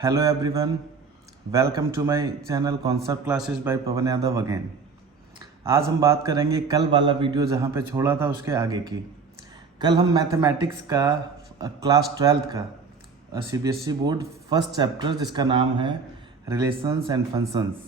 Hello everyone, welcome to my channel concept classes by Pawan Yadav again. आज हम बात करेंगे कल वाला वीडियो जहाँ पे छोड़ा था उसके आगे की। कल हम मैथमेटिक्स का क्लास 12th का सीबीएसई बोर्ड फर्स्ट चैप्टर जिसका नाम है रिलेशंस एंड फंक्शंस,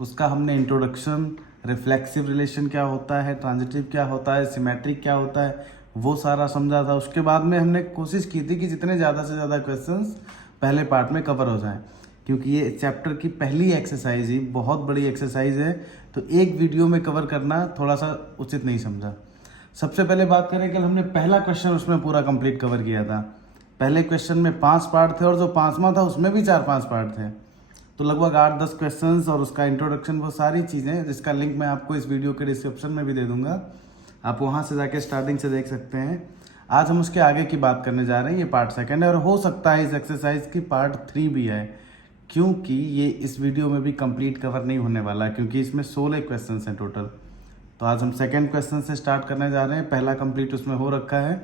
उसका हमने इंट्रोडक्शन, रिफ्लेक्सिव रिलेशन क्या होता है, ट्रांजिटिव क्या होता है, सिमेट्रिक क्या होता है, वो सारा समझा था। उसके बाद में हमने कोशिश की थी कि जितने ज़्यादा से ज़्यादा क्वेश्चंस पहले पार्ट में कवर हो जाएं, क्योंकि ये चैप्टर की पहली एक्सरसाइज ही बहुत बड़ी एक्सरसाइज है, तो एक वीडियो में कवर करना थोड़ा सा उचित नहीं समझा। सबसे पहले बात करें, कल हमने पहला क्वेश्चन उसमें पूरा कंप्लीट कवर किया था। पहले क्वेश्चन में 5 पार्ट थे और जो 5वां था उसमें भी 4-5 पार्ट थे, तो लगभग 8-10 क्वेश्चंस और उसका इंट्रोडक्शन, वो सारी चीज़ें जिसका लिंक मैं आपको इस वीडियो के डिस्क्रिप्शन में भी दे दूंगा, आप वहाँ से जाके स्टार्टिंग से देख सकते हैं। आज हम उसके आगे की बात करने जा रहे हैं। ये पार्ट 2 है और हो सकता है इस एक्सरसाइज की पार्ट 3 भी है, क्योंकि ये इस वीडियो में भी कंप्लीट कवर नहीं होने वाला है, क्योंकि इसमें 16 क्वेश्चन हैं टोटल। तो आज हम सेकंड क्वेश्चन से स्टार्ट करने जा रहे हैं। पहला कंप्लीट उसमें हो रखा है,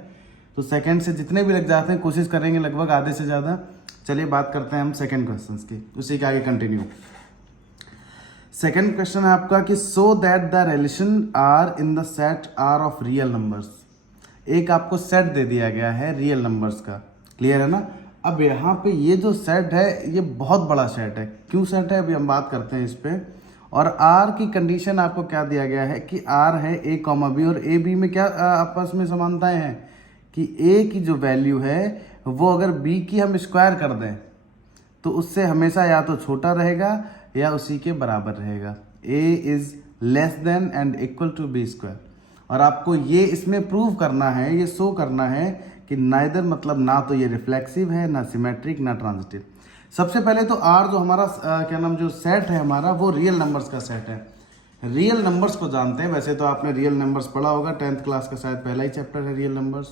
तो सेकंड से जितने भी लग जाते हैं कोशिश करेंगे लगभग आधे से ज़्यादा। चलिए बात करते हैं हम सेकंड क्वेश्चन की, उसी के आगे कंटिन्यू। सेकंड क्वेश्चन है आपका कि so that the relation R in the set R of real numbers. एक आपको सेट दे दिया गया है रियल नंबर्स का, क्लियर है ना। अब यहाँ पे ये जो सेट है ये बहुत बड़ा सेट है। क्यों सेट है अभी हम बात करते हैं इस पे। और आर की कंडीशन आपको क्या दिया गया है कि आर है ए कॉमा बी, और ए बी में क्या आपस में समानताएं हैं कि ए की जो वैल्यू है वो अगर बी की हम स्क्वायर कर दें तो उससे हमेशा या तो छोटा रहेगा या उसी के बराबर रहेगा। A is less than and equal to B square. और आपको ये इसमें प्रूव करना है, ये शो करना है कि नाइदर, मतलब ना तो ये रिफ्लेक्सिव है, ना सिमेट्रिक, ना ट्रांजिटिव। सबसे पहले तो आर जो हमारा क्या नाम जो सेट है हमारा, वो रियल नंबर्स का सेट है। रियल नंबर्स को जानते हैं, वैसे तो आपने रियल नंबर्स पढ़ा होगा, 10th क्लास का शायद पहला ही चैप्टर है रियल नंबर्स,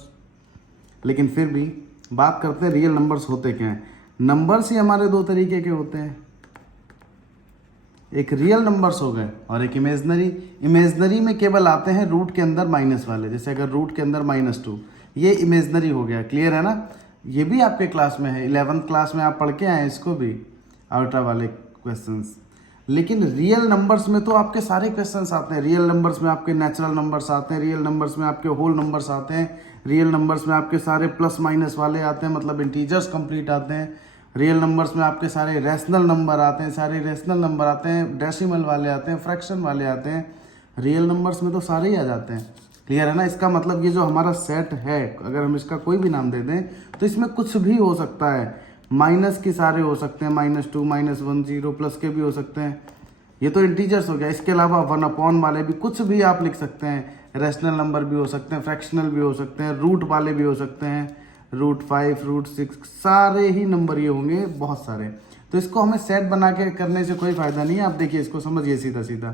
लेकिन फिर भी बात करते हैं रियल नंबर्स होते क्या हैं। नंबर्स ही हमारे 2 तरीके के होते हैं, एक रियल नंबर्स हो गए और एक इमेजनरी। इमेजनरी में केवल आते हैं रूट के अंदर माइनस वाले, जैसे अगर रूट के अंदर -2, ये इमेजनरी हो गया, क्लियर है ना। ये भी आपके क्लास में है, 11th क्लास में आप पढ़ के आए इसको भी, अल्ट्रा वाले क्वेश्चंस। लेकिन रियल नंबर्स में तो आपके सारे क्वेश्चंस आते हैं। रियल नंबर्स में आपके नेचुरल नंबर्स आते हैं, रियल नंबर्स में आपके होल नंबर्स आते हैं, रियल नंबर्स में आपके सारे प्लस माइनस वाले आते हैं, मतलब इंटीजर्स कंप्लीट आते हैं। रियल नंबर्स में आपके सारे रैशनल नंबर आते हैं, सारे रेशनल नंबर आते हैं, डेसिमल वाले आते हैं, फ्रैक्शन वाले आते हैं। रियल नंबर्स में तो सारे ही आ जाते हैं, क्लियर है ना। इसका मतलब ये जो हमारा सेट है, अगर हम इसका कोई भी नाम दे दें तो इसमें कुछ भी हो सकता है। माइनस के सारे हो सकते हैं, -2, -1, 0, प्लस के भी हो सकते हैं। ये तो इंटीजर्स हो गया। इसके अलावा 1/, वाले भी कुछ भी आप लिख सकते हैं। रैशनल नंबर भी हो सकते हैं, फ्रैक्शनल भी हो सकते हैं, रूट वाले भी हो सकते हैं, √5, √6, सारे ही नंबर ये होंगे, बहुत सारे। तो इसको हमें सेट बना के करने से कोई फायदा नहीं है। आप देखिए इसको समझिए सीधा सीधा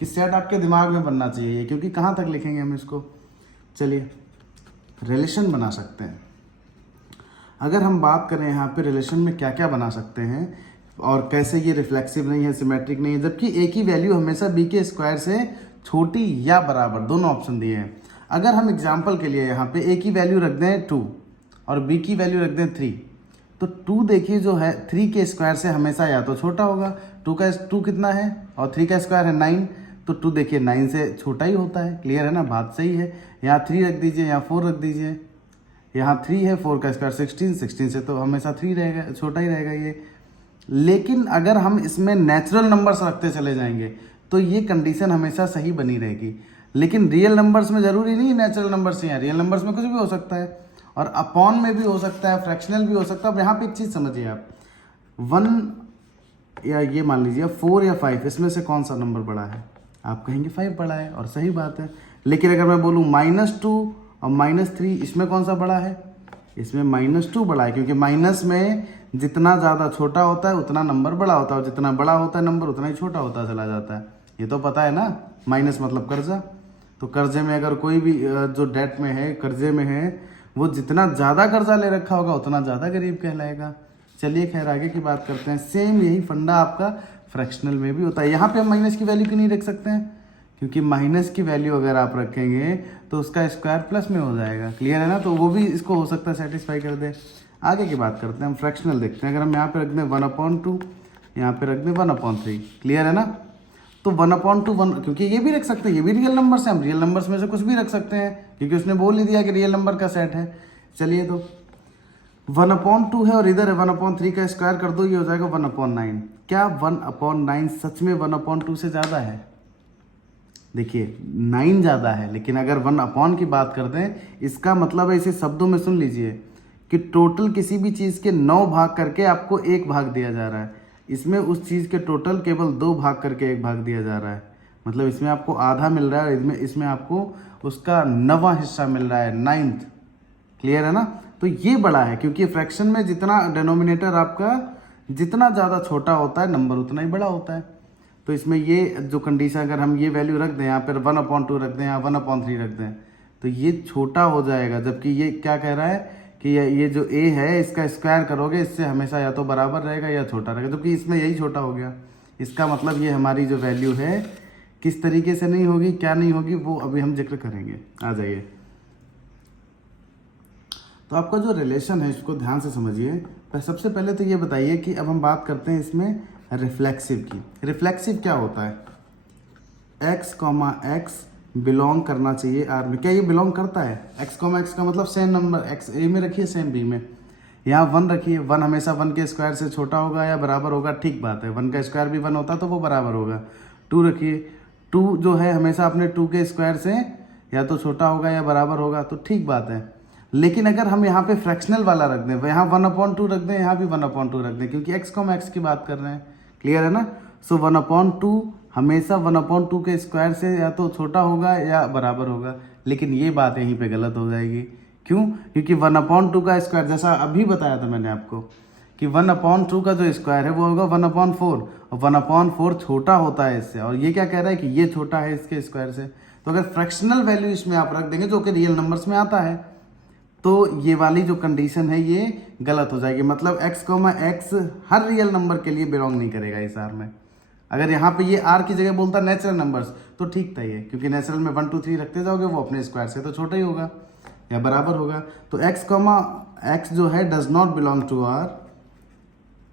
कि सेट आपके दिमाग में बनना चाहिए, क्योंकि कहाँ तक लिखेंगे हम इसको। चलिए रिलेशन बना सकते हैं। अगर हम बात करें यहाँ पे रिलेशन में क्या क्या बना सकते हैं और कैसे ये रिफ्लेक्सिव नहीं है, सिमेट्रिक नहीं है, जबकि ए की वैल्यू हमेशा बी के स्क्वायर से छोटी या बराबर, दोनों ऑप्शन दिए हैं। अगर हम एग्जाम्पल के लिए यहाँ पे ए की वैल्यू रख दें 2 और बी की वैल्यू रख दें 3, तो 2 देखिए जो है 3 के स्क्वायर से हमेशा या तो छोटा होगा। 2 कितना है और 3 का स्क्वायर है 9, तो 2 देखिए 9 से छोटा ही होता है, क्लियर है ना, बात सही है। यहाँ 3 रख दीजिए, यहाँ 4 रख दीजिए, यहाँ 3 है, 4 का स्क्वायर 16 से तो हमेशा 3 रहेगा, छोटा ही रहेगा ये। लेकिन अगर हम इसमें नेचुरल नंबर्स रखते चले जाएंगे तो ये कंडीशन हमेशा सही बनी रहेगी। लेकिन रियल नंबर्स में ज़रूरी नहीं नेचुरल नंबस ही हैं, रियल नंबर्स में कुछ भी हो सकता है, और अपॉन में भी हो सकता है, फ्रैक्शनल भी हो सकता है। अब यहाँ पे एक चीज़ समझिए आप, 1 या ये मान लीजिए 4 या 5, इसमें से कौन सा नंबर बड़ा है? आप कहेंगे 5 बड़ा है, और सही बात है। लेकिन अगर मैं बोलूँ -2 और -3, इसमें कौन सा बड़ा है? इसमें -2 बड़ा है, क्योंकि माइनस में जितना ज़्यादा छोटा होता है उतना नंबर बड़ा होता है, और जितना बड़ा होता है नंबर उतना ही छोटा होता चला जाता है। ये तो पता है ना। माइनस मतलब कर्जा, तो कर्जे में अगर कोई भी जो डेट में है, कर्जे में है, वो जितना ज़्यादा कर्जा ले रखा होगा उतना ज़्यादा गरीब कहलाएगा। चलिए खैर आगे की बात करते हैं। सेम यही फंडा आपका फ्रैक्शनल में भी होता है। यहाँ पे हम माइनस की वैल्यू क्यों नहीं रख सकते हैं? क्योंकि माइनस की वैल्यू अगर आप रखेंगे तो उसका स्क्वायर प्लस में हो जाएगा, क्लियर है ना। तो वो भी इसको हो सकता है सेटिस्फाई कर दे। आगे की बात करते हैं, हम फ्रैक्शनल देखते हैं। अगर हम यहाँ पे रख दें 1/2, यहाँ पे रख दें 1/3, क्लियर है ना। तो 1/2 क्योंकि ये भी रख सकते हैं, ये भी रियल नंबर्स हैं, हम रियल नंबर्स में से कुछ भी रख सकते हैं क्योंकि उसने बोल ही दिया कि रियल नंबर का सेट है। चलिए तो 1/2 है और इधर है 1/3 का स्क्वायर कर दो, ये हो जाएगा 1/9। क्या 1/9 सच में 1/2 से ज़्यादा है? देखिए 9 ज़्यादा है, लेकिन अगर 1 की बात करते हैं, इसका मतलब है, इसे शब्दों में सुन लीजिए कि टोटल किसी भी चीज़ के 9 भाग करके आपको 1 भाग दिया जा रहा है, इसमें उस चीज़ के टोटल केवल 2 भाग करके 1 भाग दिया जा रहा है। मतलब इसमें आपको आधा मिल रहा है, इसमें आपको उसका 9वां हिस्सा मिल रहा है, 9th। क्लियर है ना। तो ये बड़ा है क्योंकि फ्रैक्शन में जितना डिनोमिनेटर आपका जितना ज़्यादा छोटा होता है, नंबर उतना ही बड़ा होता है। तो इसमें ये जो कंडीशन, अगर हम ये वैल्यू रख दें यहाँ पर 1/2 रख दें, यहाँ 1/3 रख दें, तो ये छोटा हो जाएगा। जबकि ये क्या कह रहा है कि ये जो a है इसका स्क्वायर करोगे, इससे हमेशा या तो बराबर रहेगा या छोटा रहेगा, जबकि इसमें यही छोटा हो गया। इसका मतलब ये हमारी जो वैल्यू है किस तरीके से नहीं होगी, क्या नहीं होगी, वो अभी हम जिक्र करेंगे। आ जाइए। तो आपका जो रिलेशन है इसको ध्यान से समझिए। सबसे पहले तो ये बताइए कि अब हम बात करते हैं इसमें रिफ्लेक्सिव की। रिफ्लेक्सिव क्या होता है? x, x बिलोंग करना चाहिए आर में। क्या ये बिलोंग करता है? x, x का मतलब सेम नंबर, x a में रखिए, सेम b में। यहाँ 1 रखिए, 1 हमेशा 1 के स्क्वायर से छोटा होगा या बराबर होगा, ठीक बात है। 1 का स्क्वायर भी 1 होता तो वो बराबर होगा। 2 रखिए, 2 जो है हमेशा अपने 2 के स्क्वायर से या तो छोटा होगा या बराबर होगा, तो ठीक बात है। लेकिन अगर हम यहाँ पे फ्रैक्शनल वाला रख दें, यहाँ 1/2 रख दें, यहाँ भी 1/2 रख दें, क्योंकि x, x की बात कर रहे हैं। क्लियर है ना। सो 1/2 हमेशा 1/2 के स्क्वायर से या तो छोटा होगा या बराबर होगा। लेकिन ये बात यहीं पे गलत हो जाएगी। क्यों? क्योंकि 1/2 का स्क्वायर, जैसा अभी बताया था मैंने आपको कि 1/2 का जो स्क्वायर है वो होगा 1/4, और 1/4 छोटा होता है इससे। और ये क्या कह रहा है कि ये छोटा है इसके स्क्वायर से। तो अगर फ्रैक्शनल वैल्यू इसमें आप रख देंगे जो कि रियल नंबर्स में आता है, तो ये वाली जो कंडीशन है ये गलत हो जाएगी। मतलब x, x हर रियल नंबर के लिए बिलोंग नहीं करेगा इस आर में। अगर यहाँ पे ये r की जगह बोलता नेचुरल नंबर्स तो ठीक था ये, क्योंकि नेचुरल में 1 2 3 रखते जाओगे, वो अपने स्क्वायर से तो छोटा ही होगा या बराबर होगा। तो x, x जो है does not belong to r,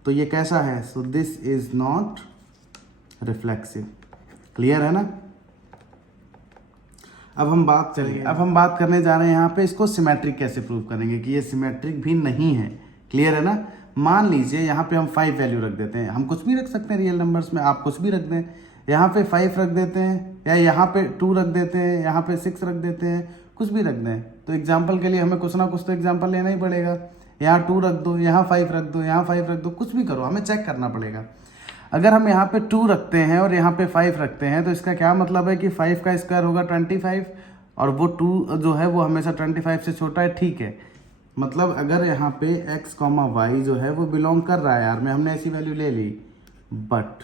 तो ये कैसा है? So this is not reflexive. Clear है ना। अब हम बात करने जा रहे हैं यहाँ पे इसको सिमेट्रिक कैसे प्रूव करेंगे कि ये सिमेट्रिक भी नहीं है। क्लियर है ना। मान लीजिए यहाँ पे हम 5 वैल्यू रख देते हैं, हम कुछ भी रख सकते हैं रियल नंबर्स में, आप कुछ भी रख दें। यहाँ पे 5 रख देते हैं, या यहाँ पे 2 रख देते हैं, यहाँ पे 6 रख देते हैं, कुछ भी रख दें। तो एग्जाम्पल के लिए हमें कुछ ना कुछ तो एग्जाम्पल लेना ही पड़ेगा। यहाँ 2 रख दो, यहाँ 5 रख दो, यहाँ 5 रख दो, कुछ भी करो, हमें चेक करना पड़ेगा। अगर हम यहाँ पे 2 रखते हैं और यहाँ पे 5 रखते हैं, तो इसका क्या मतलब है कि 5 का स्क्वायर होगा 25, और वो 2 जो है वो हमेशा 25 से छोटा है। ठीक है, मतलब अगर यहाँ पे x, y जो है वो बिलोंग कर रहा है यार में, हमने ऐसी वैल्यू ले ली। बट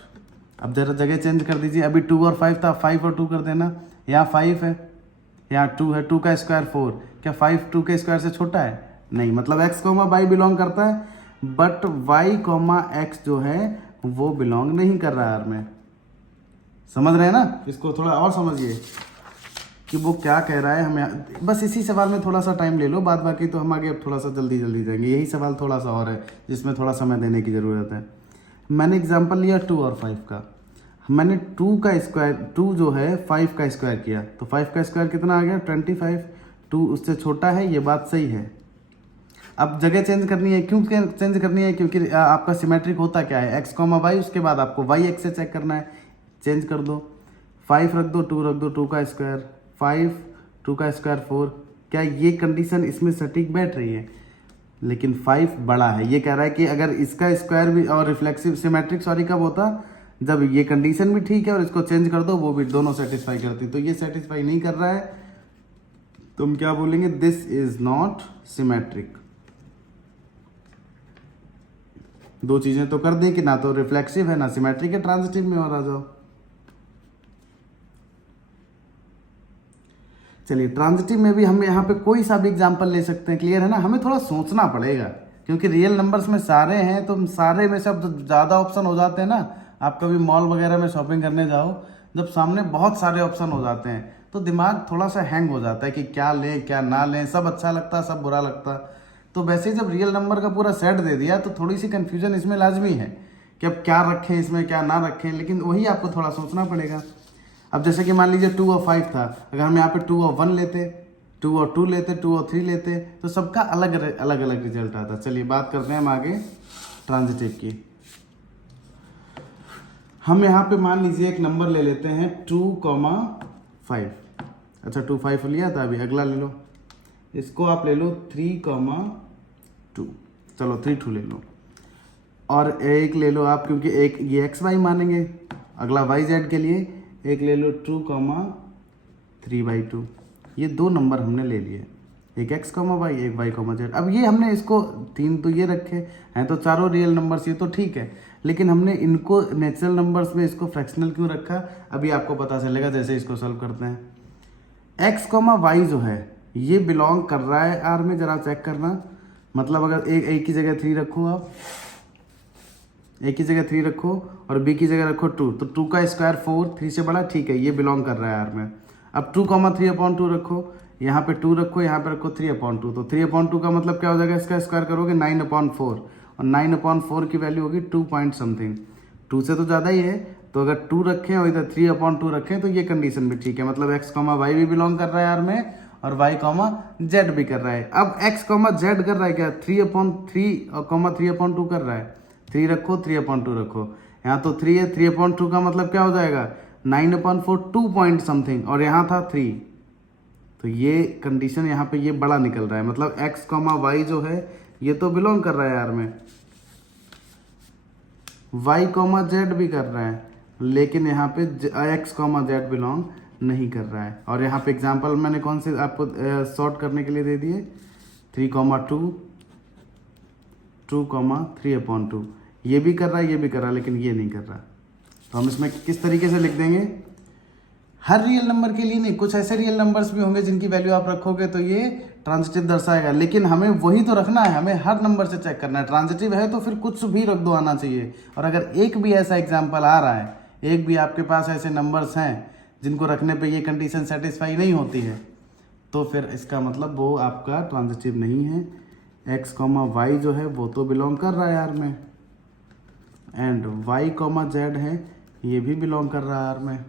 अब जरा जगह चेंज कर दीजिए। अभी 2 और 5 था, 5 और 2 कर देना। यहाँ 5 है, यहाँ 2 है, 2 का स्क्वायर 4। क्या 5 2 के स्क्वायर से छोटा है? नहीं। मतलब x, y बिलोंग करता है, बट y, x जो है वो बिलोंग नहीं कर रहा है यार में। समझ रहे हैं ना। इसको थोड़ा और समझिए कि वो क्या कह रहा है हमें। बस इसी सवाल में थोड़ा सा टाइम ले लो, बाद बाकी तो हम आगे अब थोड़ा सा जल्दी जाएंगे। यही सवाल थोड़ा सा और है जिसमें थोड़ा समय देने की ज़रूरत है। मैंने एग्जांपल लिया 2 और 5 का। मैंने 2 का स्क्वायर, 2 जो है 5 का स्क्वायर किया, तो 5 का स्क्वायर कितना आ गया? 25। 2 उससे छोटा है, ये बात सही है। अब जगह चेंज करनी है। क्यों चेंज करनी है? क्योंकि आपका सिमेट्रिक होता क्या है? x, y, उसके बाद आपको y x से चेक करना है। चेंज कर दो, 5 रख दो, 2 रख दो, 2 का स्क्वायर 5, 2 का स्क्वायर 4। क्या ये कंडीशन इसमें सटीक बैठ रही है? लेकिन 5 बड़ा है। ये कह रहा है कि अगर इसका स्क्वायर भी और रिफ्लेक्सिव सिमेट्रिक कब होता? जब ये कंडीशन भी ठीक है और इसको चेंज कर दो, वो भी दोनों सेटिस्फाई करती। तो ये सेटिस्फाई नहीं कर रहा है, तो हम क्या बोलेंगे? This is not symmetric. दो चीजें तो कर दें कि ना तो रिफ्लेक्सिव है ना सिमेट्रिक है, ट्रांजिटिव में और आ जाओ। चलिए, ट्रांजिटिव में भी हम यहाँ पे कोई सा भी एग्जांपल ले सकते हैं। क्लियर है ना। हमें थोड़ा सोचना पड़ेगा क्योंकि रियल नंबर्स में सारे हैं, तो सारे में से अब ज़्यादा ऑप्शन हो जाते हैं ना। आप कभी मॉल वगैरह में शॉपिंग करने जाओ, जब सामने बहुत सारे ऑप्शन हो जाते हैं तो दिमाग थोड़ा सा हैंग हो जाता है कि क्या लें क्या ना लें, सब अच्छा लगता, सब बुरा लगता। तो वैसे जब रियल नंबर का पूरा सेट दे दिया तो थोड़ी सी कन्फ्यूजन इसमें लाजमी है कि अब क्या रखें इसमें क्या ना रखें, लेकिन वही आपको थोड़ा सोचना पड़ेगा। अब जैसे कि मान लीजिए 2 और 5 था, अगर हम यहाँ पे 2 और 1 लेते, 2 और 2 लेते, 2 और 3 लेते, तो सबका अलग अलग अलग रिजल्ट आता। चलिए बात करते हैं हम आगे ट्रांजिटिव की। हम यहाँ पे मान लीजिए एक नंबर ले लेते हैं 2,5। अच्छा 2, 5 लिया था, अभी अगला ले लो, इसको आप ले लो 3,2। चलो 3, 2 ले लो, और एक ले लो आप, क्योंकि एक ये एक्स वाई मानेंगे, अगला वाई जेड के लिए एक ले लो 2,3/2। ये 2 नंबर हमने ले लिए, एक एक्स कॉमा वाई, एक वाई कॉमा जेड। अब ये हमने इसको 3 तो ये रखे हैं, तो चारों रियल नंबर्स, ये तो ठीक है, लेकिन हमने इनको नेचुरल नंबर्स में इसको फ्रैक्शनल क्यों रखा, अभी आपको पता चलेगा जैसे इसको सॉल्व करते हैं। एक्स कॉमा वाई जो है ये बिलोंग कर रहा है आर में, जरा चेक करना। मतलब अगर एक की जगह 3 रखो, आप ए की जगह 3 रखो और बी की जगह रखो 2, तो 2 का स्क्वायर 4, 3 से बड़ा, ठीक है, ये बिलोंग कर रहा है आर में। अब 2,3/2 रखो, यहाँ पे 2 रखो, यहाँ पे रखो 3/2, तो 3/2 का मतलब क्या हो जाएगा, इसका स्क्वायर करोगे 9/4, और 9/4 की वैल्यू होगी 2 पॉइंट समथिंग, 2 से तो ज़्यादा ही है। तो अगर 2 रखें और इधर 3/2 रखें तो ये कंडीशन भी ठीक है, मतलब एक्स कॉमा वाई भी बिलोंग कर रहा है आर में, और वाई कॉमा जेड भी कर रहा है। अब एक्स कॉमा जेड कर रहा है क्या, 3/3 और 3/2 कर रहा है। 3 रखो, 3/2 रखो, यहाँ तो 3 है, 3/2 का मतलब क्या हो जाएगा 9/4, 2 पॉइंट समथिंग, और यहाँ था 3, तो ये कंडीशन यहाँ पे ये बड़ा निकल रहा है, मतलब एक्स कॉमा वाई जो है ये तो बिलोंग कर रहा है आर में, वाई कॉमा जेड भी कर रहा है, लेकिन यहाँ पे एक्स कॉमा जेड बिलोंग नहीं कर रहा है। और यहाँ पे एग्जांपल मैंने कौन से आपको सॉर्ट करने के लिए दे दिए, 3,2, 2,3/2, ये भी कर रहा है, ये भी कर रहा है, लेकिन ये नहीं कर रहा। तो हम इसमें किस तरीके से लिख देंगे, हर रियल नंबर के लिए नहीं, कुछ ऐसे रियल नंबर्स भी होंगे जिनकी वैल्यू आप रखोगे तो ये ट्रांजिटिव दर्शाएगा, लेकिन हमें वही तो रखना है, हमें हर नंबर से चेक करना है। ट्रांजिटिव है तो फिर कुछ भी रख दो, आना चाहिए। और अगर एक भी ऐसा एग्जाम्पल आ रहा है, एक भी आपके पास ऐसे नंबर्स हैं जिनको रखने पे ये कंडीशन सेटिस्फाई नहीं होती है, तो फिर इसका मतलब वो आपका ट्रांजिटिव नहीं है। एक्स कॉमा वाई जो है वो तो बिलोंग कर रहा है आर में, एंड वाई कॉमा जेड है ये भी बिलोंग कर रहा है आर में,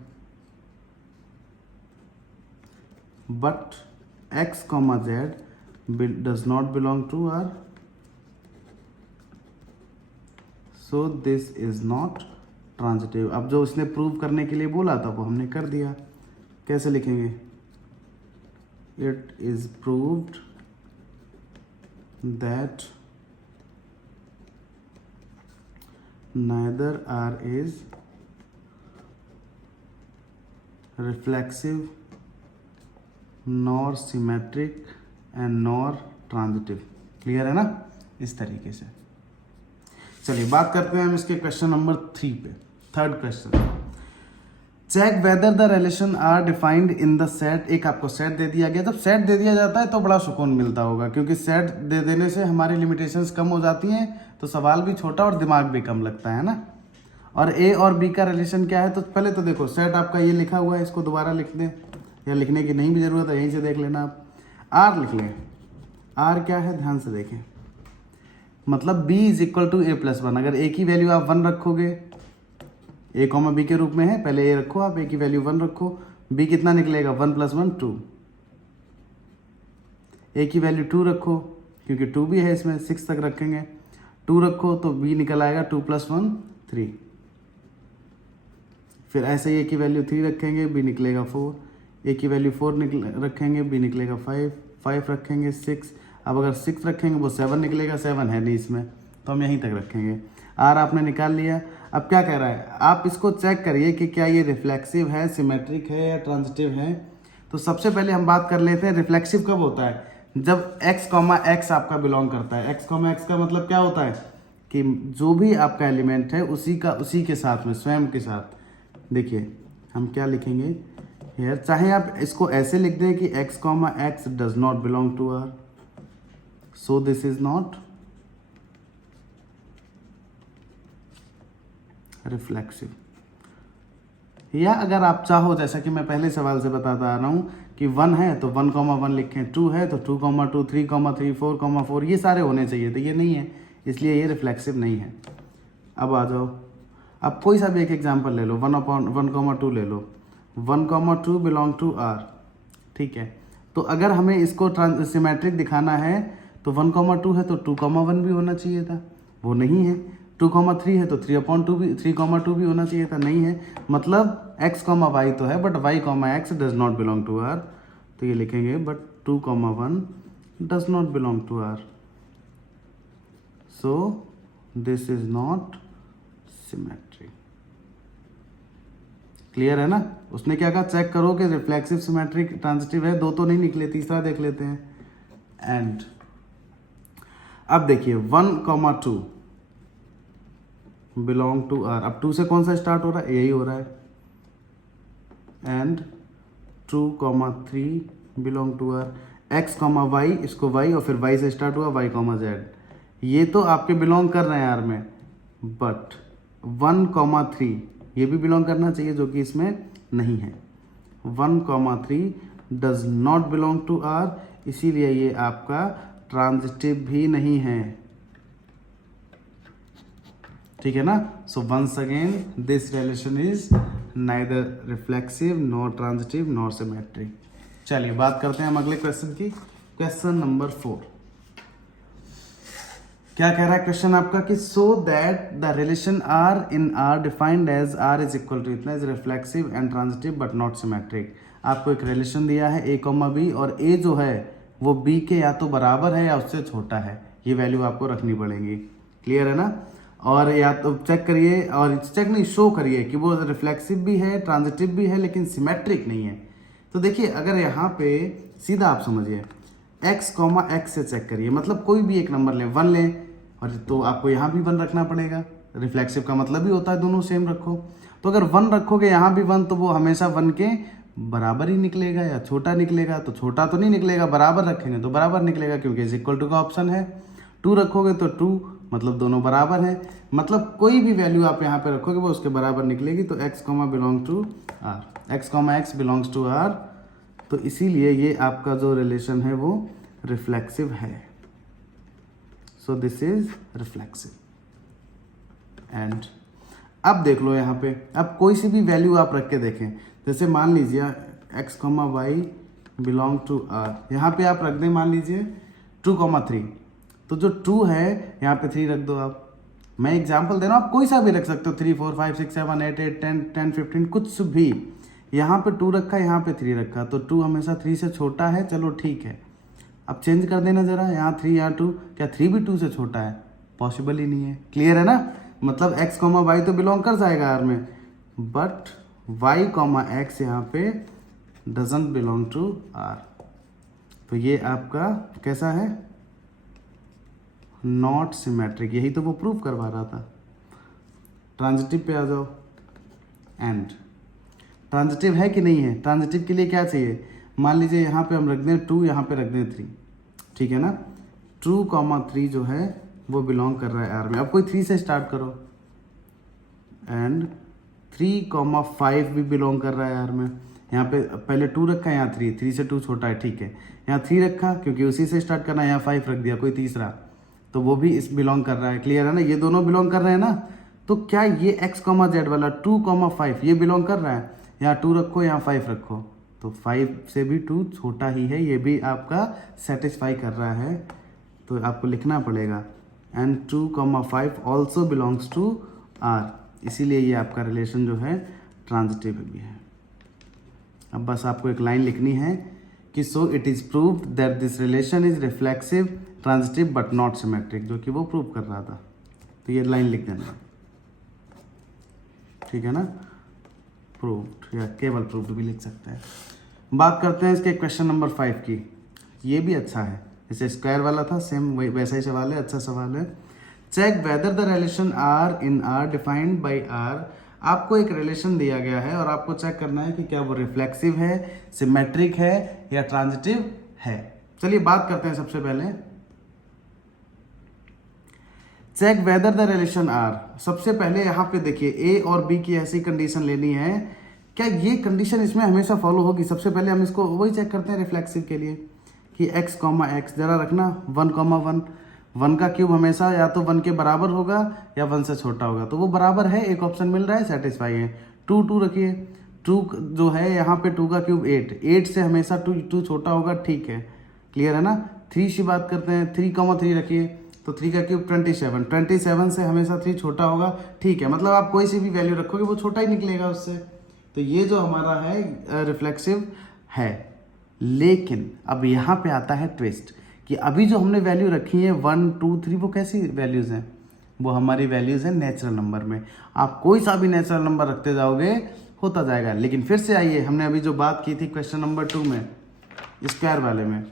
but x comma z does not belong to R, so this is not transitive। अब जो उसने प्रूव करने के लिए बोला था वो हमने कर दिया। कैसे लिखेंगे, it is proved that neither R is reflexive nor symmetric and nor transitive. Clear है ना, इस तरीके से। चलिए बात करते हैं हम इसके क्वेश्चन नंबर 3 पे। Third question, check whether the relation R defined in the set. एक आपको सेट दे दिया गया, जब सेट दे दिया जाता है तो बड़ा सुकून मिलता होगा, क्योंकि सेट दे देने से हमारी लिमिटेशंस कम हो जाती हैं, तो सवाल भी छोटा और दिमाग भी कम लगता है ना। और ए और बी का रिलेशन क्या है, तो पहले तो देखो सेट आपका ये लिखा हुआ है, इसको दोबारा लिख दें, या लिखने की नहीं भी ज़रूरत है, यहीं से देख लेना आप। आर लिख लें, आर क्या है ध्यान से देखें, मतलब b is equal to a+1। अगर a की वैल्यू आप 1 रखोगे, a कॉमा b के रूप में है, पहले a रखो, आप a की वैल्यू 1 रखो, b कितना निकलेगा 1 + 1 2, a की वैल्यू 2 रखो, क्योंकि 2 भी है इसमें, 6 तक रखेंगे, 2 रखो तो b निकल आएगा 2 + 1 3। फिर ऐसे ही a की वैल्यू 3 रखेंगे, b निकलेगा 4, a की वैल्यू 4 रखेंगे, b निकलेगा 5, 5 रखेंगे 6, अब अगर 6 रखेंगे वो 7 निकलेगा, 7 है नहीं इसमें, तो हम यहीं तक रखेंगे। आर आपने निकाल लिया। अब क्या कह रहा है, आप इसको चेक करिए कि क्या ये रिफ्लेक्सिव है, सिमेट्रिक है या ट्रांजिटिव है। तो सबसे पहले हम बात कर लेते हैं रिफ्लेक्सिव कब होता है, जब x, x आपका बिलोंग करता है। x, x का मतलब क्या होता है कि जो भी आपका एलिमेंट है उसी के साथ में, स्वयं के साथ। देखिए हम क्या लिखेंगे यार, चाहे आप इसको ऐसे लिख दें कि x, x does not belong to R, so this is not reflexive. या अगर आप चाहो, जैसा कि मैं पहले सवाल से बताता आ रहा हूँ कि 1 है तो 1,1 लिखें, 2 है तो 2,2, 3,3, 4,4, ये सारे होने चाहिए थे, ये नहीं है, इसलिए ये रिफ्लेक्सिव नहीं है। अब आ जाओ, अब कोई सा भी एक एग्जांपल ले लो, 1/1,2 ले लो, 1,2 बिलोंग टू आर, ठीक है। तो अगर हमें इसको सिमेट्रिक दिखाना है तो 1,2 है तो 2,1 भी होना चाहिए था, वो नहीं है। 2,3 है तो 3/2 भी होना चाहिए था, नहीं है। मतलब x, y तो है, but y, x does not belong to R, तो ये लिखेंगे but 2,1 does not belong to R, so this is not symmetric. Clear है ना? उसने क्या कहा, चेक करो कि रिफ्लेक्सिव, सिमेट्रिक, ट्रांजिटिव है, 2 तो नहीं निकले, तीसरा देख लेते हैं। एंड अब देखिए 1,2 बिलोंग टू आर, अब 2 से कौन सा स्टार्ट हो रहा है, यही हो रहा है। And 2,3 belong to R, x, y, इसको y और फिर y से स्टार्ट हुआ, y, z, ये तो आपके बिलोंग कर रहे हैं आर में, बट 1,3 ये भी बिलोंग करना चाहिए, जो कि इसमें नहीं है। 1,3 does not belong to R, इसीलिए ये आपका ट्रांजिटिव भी नहीं है, ठीक है ना? So once again this relation is neither reflexive nor transitive nor symmetric. चलिए बात करते हैं हम अगले क्वेश्चन की, क्वेश्चन नंबर 4। क्या कह रहा है क्वेश्चन आपका कि so that the relation R in R defined as R is equal to इतना is reflexive and transitive but not symmetric. आपको एक रिलेशन दिया है a, b और a जो है वो b के या तो बराबर है या उससे छोटा है, ये वैल्यू आपको रखनी पड़ेगी। क्लियर है ना? और या तो चेक करिए, और चेक नहीं, शो करिए कि वो रिफ्लेक्सिव भी है, ट्रांजिटिव भी है, लेकिन सिमेट्रिक नहीं है। तो देखिए अगर यहाँ पे सीधा आप समझिए x, x से चेक करिए, मतलब कोई भी एक नंबर लें, 1 लें, और तो आपको यहाँ भी 1 रखना पड़ेगा। रिफ्लेक्सिव का मतलब ही होता है दोनों सेम रखो, तो अगर 1 रखोगे यहाँ भी 1 तो वो हमेशा 1 के बराबर ही निकलेगा या छोटा निकलेगा, तो छोटा तो नहीं निकलेगा, बराबर रखेंगे तो बराबर निकलेगा, क्योंकि इज इक्वल टू का ऑप्शन है। 2 रखोगे तो 2, मतलब दोनों बराबर हैं, मतलब कोई भी वैल्यू आप यहाँ पे रखोगे वो उसके बराबर निकलेगी। तो x, belong to R, x, x belongs to R, तो इसीलिए ये आपका जो रिलेशन है वो रिफ्लेक्सिव है। So this is reflexive. And अब देख लो यहाँ पे, अब कोई सी भी वैल्यू आप रख के देखें, जैसे मान लीजिए x, y belong to R, यहाँ पे आप रख दें मान लीजिए 2,3, तो जो 2 है यहाँ पे 3 रख दो आप। मैं एग्जांपल दे रहा हूँ, आप कोई सा भी रख सकते हो, 3, 4, 5, 6, 7, 8, 10, 15, कुछ भी। यहाँ पे 2 रखा, यहाँ पे 3 रखा, तो 2 हमेशा 3 से छोटा है, चलो ठीक है। अब चेंज कर देना ज़रा, यहाँ 3 यहाँ 2, क्या 3 भी 2 से छोटा है? पॉसिबल ही नहीं है। क्लियर है ना? मतलब x, y तो बिलोंग कर जाएगा आर में, बट y, x यहाँ पे डजंट बिलोंग टू आर, तो ये आपका कैसा है? Not symmetric. यही तो वो प्रूव करवा रहा था। ट्रांजिटिव पे आ जाओ। एंड ट्रांजिटिव है कि नहीं है? ट्रांजिटिव के लिए क्या चाहिए? मान लीजिए यहाँ पे हम रख दें 2, यहाँ पे रख दें 3, ठीक है ना? 2,3 जो है वो बिलोंग कर रहा है आर में। अब कोई 3 से स्टार्ट करो, एंड 3,5 भी बिलोंग कर रहा है आर में। यहाँ पे पहले 2 रखा है, यहाँ 3 से 2 छोटा है, ठीक है। यहाँ 3 रखा क्योंकि उसी से स्टार्ट करना है, यहाँ 5 रख दिया कोई तीसरा, तो वो भी इस बिलोंग कर रहा है। क्लियर है ना? ये दोनों बिलोंग कर रहे हैं ना? तो क्या ये x, z वाला 2,5 ये बिलोंग कर रहा है? यहाँ 2 रखो, यहाँ 5 रखो, तो 5 से भी 2 छोटा ही है, ये भी आपका सेटिस्फाई कर रहा है, तो आपको लिखना पड़ेगा and 2,5 also belongs to R, इसीलिए ये आपका रिलेशन जो है ट्रांजिटिव भी है। अब बस आपको एक लाइन लिखनी है कि so it is proved that this relation is reflexive, transitive but not symmetric, जो कि वो प्रूव कर रहा था। तो ये लाइन लिख देना, ठीक है ना? प्रूव्ड, या केवल प्रूव्ड भी लिख सकते हैं। बात करते हैं इसके क्वेश्चन नंबर 5 की। ये भी अच्छा है, जैसे स्क्वायर वाला था सेम वैसा ही सवाल है, अच्छा सवाल है। Check whether the relation R in R defined by R. आपको एक रिलेशन दिया गया है और आपको चेक करना है कि क्या वो रिफ्लेक्सिव है, सिमेट्रिक है या ट्रांजिटिव है। चलिए बात करते हैं सबसे पहले। Check whether the relation R. सबसे पहले यहाँ पे देखिए a और b की ऐसी कंडीशन लेनी है क्या ये कंडीशन इसमें हमेशा फॉलो होगी? सबसे पहले हम इसको वही चेक करते हैं रिफ्लेक्सिव के लिए कि x कॉमा एक्स, जरा रखना 1 कॉमा 1, 1 का क्यूब हमेशा या तो 1 के बराबर होगा या 1 से छोटा होगा, तो वो बराबर है, एक ऑप्शन मिल रहा है, सेटिस्फाई है। 2 रखिए, 2 जो है यहाँ पे 2 का क्यूब 8 से हमेशा 2 छोटा होगा, ठीक है, क्लियर है ना। 3 की बात करते हैं, 3 कॉमा 3 रखिए, तो 3 का क्यूब 27 से हमेशा 3 छोटा होगा, ठीक है, मतलब आप कोई सी भी वैल्यू रखोगे वो छोटा ही निकलेगा उससे। तो ये जो हमारा है रिफ्लेक्सिव है। लेकिन अब यहाँ पे आता है ट्विस्ट कि अभी जो हमने वैल्यू रखी है 1 2 3, वो कैसी वैल्यूज़ हैं? वो हमारी वैल्यूज़ हैं नेचुरल नंबर में। आप कोई सा भी नेचुरल नंबर रखते जाओगे होता जाएगा। लेकिन फिर से आइए, हमने अभी जो बात की थी क्वेश्चन नंबर 2 में, स्क्वायर वाले में,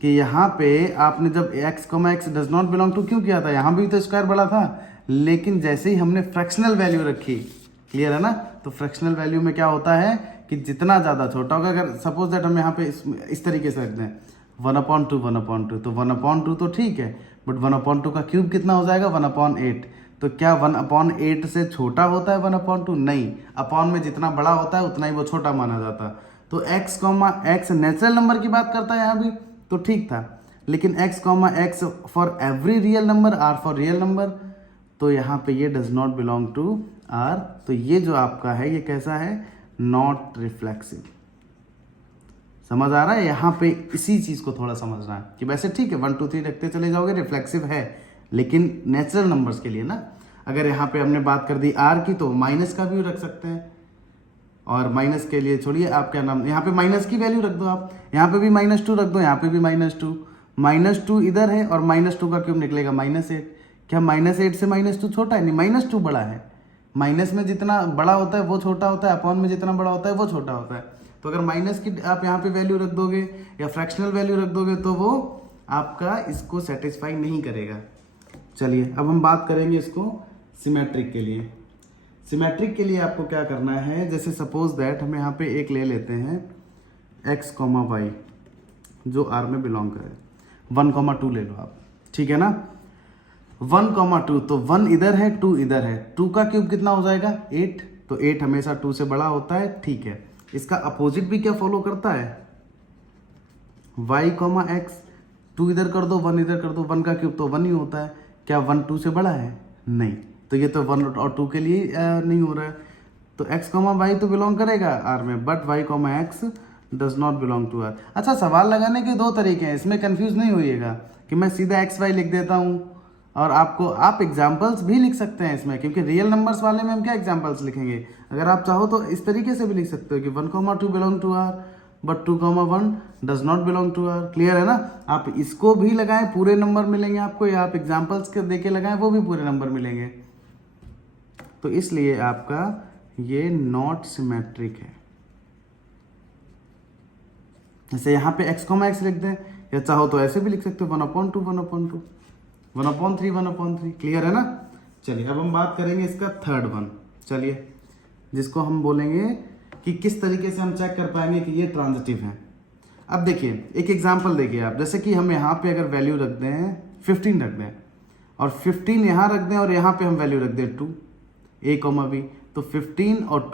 कि यहाँ पे आपने जब x, does not belong to क्यों किया था? यहाँ भी तो स्क्वायर बड़ा था, लेकिन जैसे ही हमने फ्रैक्शनल वैल्यू रखी, क्लियर है ना, तो फ्रैक्शनल वैल्यू में क्या होता है कि जितना ज़्यादा छोटा होगा, अगर सपोज दैट हम यहाँ पे इस तरीके से रख दें 1/2, तो 1/2 तो ठीक है, बट 1/2 का क्यूब कितना हो जाएगा? 1/8। तो क्या 1/8 से छोटा होता है 1/2? नहीं, अपॉन में जितना बड़ा होता है उतना ही वो छोटा माना जाता। तो x, नेचुरल नंबर की बात करता है यहाँ भी, तो ठीक था, लेकिन x, for every real number, R for real number, तो यहाँ पे ये does not belong to R. तो ये जो आपका है ये कैसा है? Not reflexive. समझ आ रहा है? यहाँ पे इसी चीज़ को थोड़ा समझना है कि वैसे ठीक है 1 2 3 रखते चले जाओगे, रिफ्लेक्सिव है, लेकिन नेचुरल नंबर्स के लिए ना। अगर यहाँ पे हमने बात कर दी आर की, तो माइनस का भी रख सकते हैं, और माइनस के लिए छोड़िए, आप क्या नाम, यहाँ पे माइनस की वैल्यू रख दो, आप यहाँ पे भी -2 रख दो, यहाँ पे भी -2 इधर है, और -2 का क्यूब निकलेगा -8। क्या -8 से -2 छोटा है? नहीं, -2 बड़ा है। माइनस में जितना बड़ा होता है वो छोटा होता है, अपॉन में जितना बड़ा होता है वो छोटा होता है। तो अगर माइनस की आप यहाँ पे वैल्यू रख दोगे या फ्रैक्शनल वैल्यू रख दोगे, तो वो आपका इसको सेटिस्फाई नहीं करेगा। चलिए अब हम बात करेंगे इसको सिमेट्रिक के लिए। सिमेट्रिक के लिए आपको क्या करना है, जैसे सपोज दैट हम यहाँ पे एक ले लेते हैं x, y जो r में बिलोंग करे, 1, 2 ले लो आप, ठीक है ना। 1, 2, तो 1 इधर है, 2 इधर है, 2 का क्यूब कितना हो जाएगा? 8। तो 8 हमेशा 2 से बड़ा होता है, ठीक है। इसका अपोजिट भी क्या फॉलो करता है? y, x, 2 इधर कर दो, 1 इधर कर दो, 1 का क्यूब तो 1 ही होता है। क्या 1 2 से बड़ा है? नहीं, तो ये तो 1 और 2 के लिए नहीं हो रहा है। तो x, y तो बिलोंग करेगा r में, but y, x does not belong to r। अच्छा, सवाल लगाने के 2 तरीके हैं, इसमें कंफ्यूज नहीं होइएगा कि मैं सीधा x, y लिख देता हूँ, और आप एग्जाम्पल्स भी लिख सकते हैं इसमें, क्योंकि रियल नंबर्स वाले में हम क्या एग्जाम्पल्स लिखेंगे। अगर आप चाहो तो इस तरीके से भी लिख सकते हो कि 1, 2 belong to r, but 2, 1 does not belong to r। Clear है ना? आप इसको भी लगाएं, पूरे नंबर मिलेंगे आपको, या आप एग्जाम्पल्स के देके लगाएं, वो भी पूरे नंबर मिलेंगे। तो इसलिए आपका ये नॉट सिमेट्रिक है। जैसे यहाँ पे x, x लिख दें, या चाहो तो ऐसे भी लिख सकते हो 1/2, 1/2, 1/3, क्लियर है ना। चलिए अब हम बात करेंगे इसका थर्ड वन। चलिए, जिसको हम बोलेंगे कि किस तरीके से हम चेक कर पाएंगे कि ये ट्रांजिटिव है। अब देखिए, एक एग्जांपल देखिए आप, जैसे कि हम यहाँ पे अगर वैल्यू रख दें 15 रख दें, और 15 यहाँ रख दें, और यहाँ पे हम वैल्यू रख दें 2, a, b, तो 15 और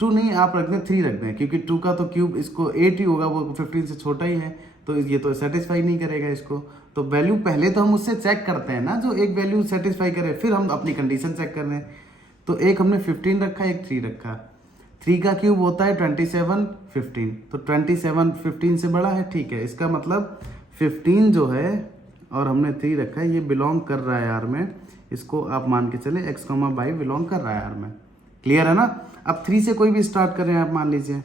2 नहीं, आप रख दें 3 रख दें, क्योंकि 2 का तो क्यूब इसको 8 ही होगा, वो 15 से छोटा ही है, तो ये तो सेटिस्फाई नहीं करेगा इसको। तो वैल्यू पहले तो हम उससे चेक करते हैं ना, जो एक वैल्यू सेटिस्फाई करे, फिर हम अपनी कंडीशन चेक कर रहे हैं। तो एक हमने 15 रखा, एक 3 रखा। 3 का क्यूब होता है 27, 15, तो 27 15 से बड़ा है, ठीक है। इसका मतलब 15 जो है और हमने 3 रखा है, ये बिलोंग कर रहा है आर में। इसको आप मान के चले x, y बिलोंग कर रहा है आर में। क्लियर है ना। अब 3 से कोई भी स्टार्ट कर रहे हैं आप, मान लीजिए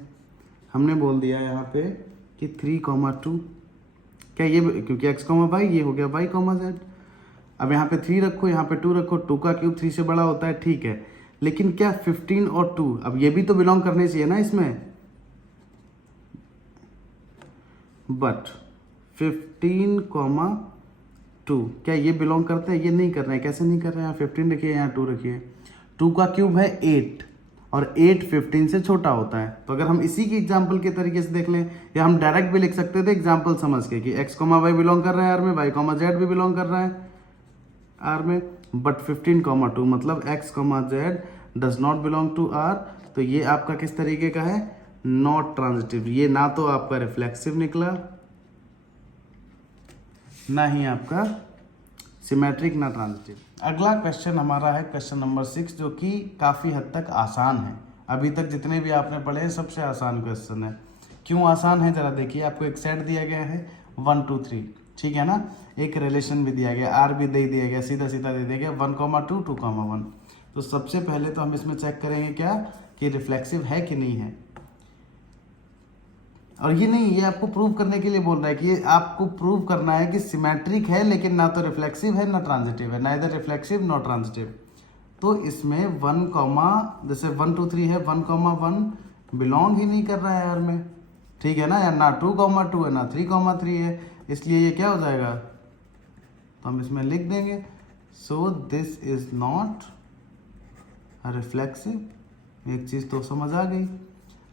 हमने बोल दिया यहाँ पे कि 3, 2, क्या ये, क्योंकि x, y ये हो गया y, z। अब यहाँ पे 3 रखो, यहाँ पे 2 रखो, 2 का क्यूब 3 से बड़ा होता है, ठीक है। लेकिन क्या 15 और 2, अब ये भी तो बिलोंग करने चाहिए ना इसमें, बट 15, 2 क्या ये बिलोंग करते हैं? ये नहीं कर रहे हैं। कैसे नहीं कर रहे हैं? 15 रखिए, यहाँ 2 रखिए। 2 का क्यूब है 8, और 8 15 से छोटा होता है। तो अगर हम इसी की एग्जांपल के तरीके से देख लें, या हम डायरेक्ट भी लिख सकते थे एग्जांपल समझ के कि x, y बिलोंग कर रहा है आर में, y, z भी बिलोंग कर रहा है आर में, बट 15, 2 मतलब x, z does not belong to R, तो ये आपका किस तरीके का है, नॉट ट्रांजिटिव। ये ना तो आपका रिफ्लेक्सिव निकला, ना ही आपका सिमेट्रिक, ना ट्रांजिटिव। अगला क्वेश्चन हमारा है क्वेश्चन नंबर 6, जो कि काफ़ी हद तक आसान है। अभी तक जितने भी आपने पढ़े हैं सबसे आसान क्वेश्चन है। क्यों आसान है जरा देखिए, आपको एक सेट दिया गया है 1 2 3, ठीक है ना, एक रिलेशन भी दिया गया, आर भी दे दिया गया, सीधा सीधा दे दिया गया 1,2 2,1। तो सबसे पहले तो हम इसमें चेक करेंगे क्या कि रिफ्लेक्सिव है कि नहीं है। और ये नहीं, ये आपको प्रूव करने के लिए बोल रहा है कि ये आपको प्रूव करना है कि सिमेट्रिक है, लेकिन ना तो रिफ्लेक्सिव है ना ट्रांजिटिव है, ना इधर रिफ्लेक्सिव नॉट ट्रांजिटिव। तो इसमें 1, जैसे 1 2 3 है, 1,1 बिलोंग ही नहीं कर रहा है आर में, ठीक है ना, या ना 2,2 है ना 3,3 है, इसलिए ये क्या हो जाएगा, तो हम इसमें लिख देंगे so this is not reflexive. एक चीज़ तो समझ आ गई।